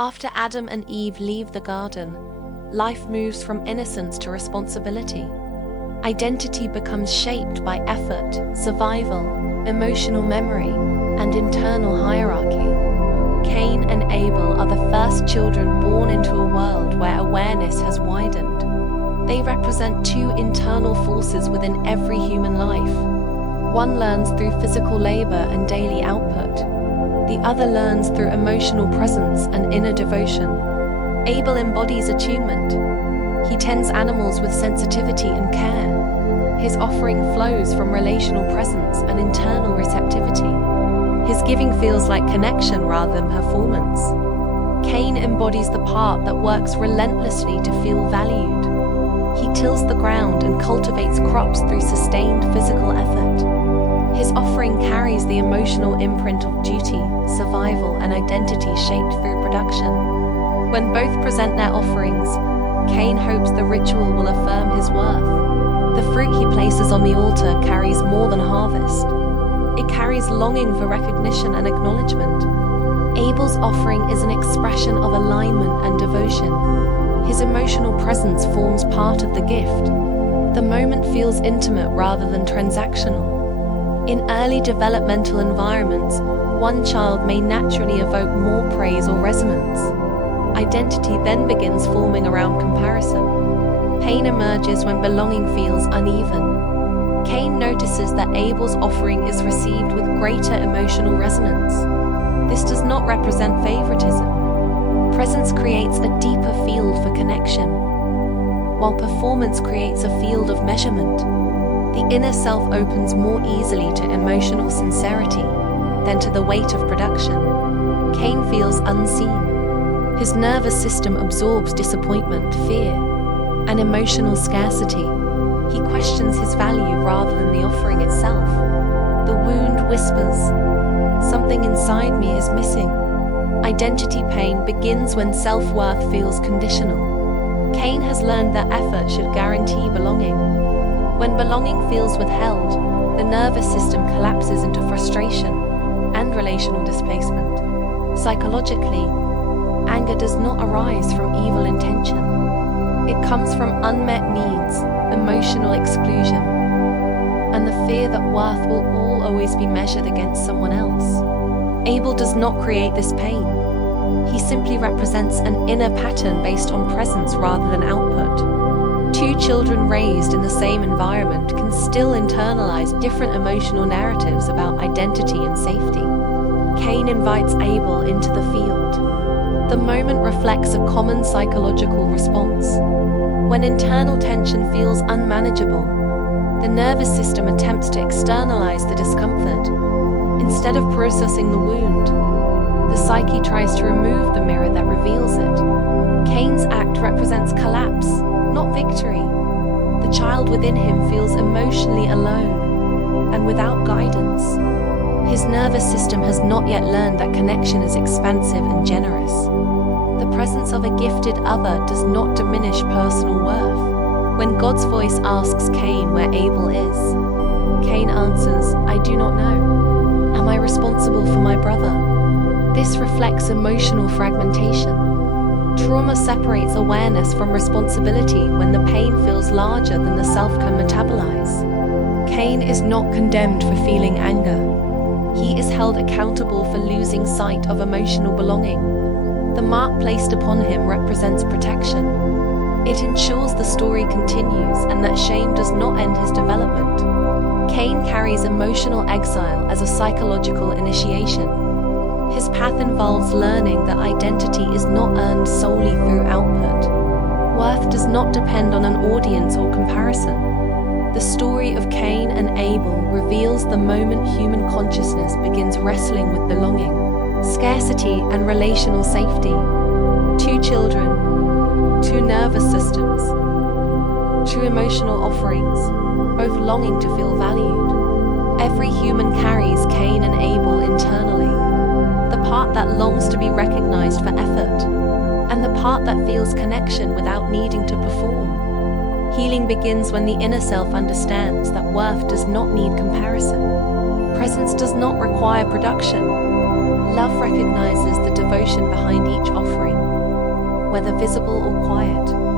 After Adam and Eve leave the garden, life moves from innocence to responsibility. Identity becomes shaped by effort, survival, emotional memory, and internal hierarchy. Cain and Abel are the first children born into a world where awareness has widened. They represent two internal forces within every human life. One learns through physical labor and daily output. The other learns through emotional presence and inner devotion. Abel embodies attunement. He tends animals with sensitivity and care. His offering flows from relational presence and internal receptivity. His giving feels like connection rather than performance. Cain embodies the part that works relentlessly to feel valued. He tills the ground and cultivates crops through sustained physical effort. His offering carries the emotional imprint of duty, survival, and identity shaped through production. When both present their offerings, Cain hopes the ritual will affirm his worth. The fruit he places on the altar carries more than harvest. It carries longing for recognition and acknowledgement. Abel's offering is an expression of alignment and devotion. His emotional presence forms part of the gift. The moment feels intimate rather than transactional. In early developmental environments, one child may naturally evoke more praise or resonance. Identity then begins forming around comparison. Pain emerges when belonging feels uneven. Cain notices that Abel's offering is received with greater emotional resonance. This does not represent favoritism. Presence creates a deeper field for connection, while performance creates a field of measurement. The inner self opens more easily to emotional sincerity than to the weight of production. Cain feels unseen. His nervous system absorbs disappointment, fear, and emotional scarcity. He questions his value rather than the offering itself. The wound whispers, "Something inside me is missing." Identity pain begins when self-worth feels conditional. Cain has learned that effort should guarantee belonging. When belonging feels withheld, the nervous system collapses into frustration and relational displacement. Psychologically, anger does not arise from evil intention. It comes from unmet needs, emotional exclusion, and the fear that worth will always be measured against someone else. Abel does not create this pain. He simply represents an inner pattern based on presence rather than output. Two children raised in the same environment can still internalize different emotional narratives about identity and safety. Cain invites Abel into the field. The moment reflects a common psychological response. When internal tension feels unmanageable, the nervous system attempts to externalize the discomfort. Instead of processing the wound, the psyche tries to remove the mirror that reveals it. Cain's act represents collapse, not victory. The child within him feels emotionally alone and without guidance. His nervous system has not yet learned that connection is expansive and generous. The presence of a gifted other does not diminish personal worth. When God's voice asks Cain where Abel is, Cain answers, "I do not know. Am I responsible for my brother?" This reflects emotional fragmentation. Trauma separates awareness from responsibility when the pain feels larger than the self can metabolize. Cain is not condemned for feeling anger. He is held accountable for losing sight of emotional belonging. The mark placed upon him represents protection. It ensures the story continues and that shame does not end his development. Cain carries emotional exile as a psychological initiation. His path involves learning that identity is not earned solely through output. Worth does not depend on an audience or comparison. The story of Cain and Abel reveals the moment human consciousness begins wrestling with belonging, scarcity, and relational safety. Two children, two nervous systems, two emotional offerings, both longing to feel valued. Every human carries Cain and Abel internally. The part that longs to be recognized for effort, and the part that feels connection without needing to perform. Healing begins when the inner self understands that worth does not need comparison. Presence does not require production. Love recognizes the devotion behind each offering. whether visible or quiet.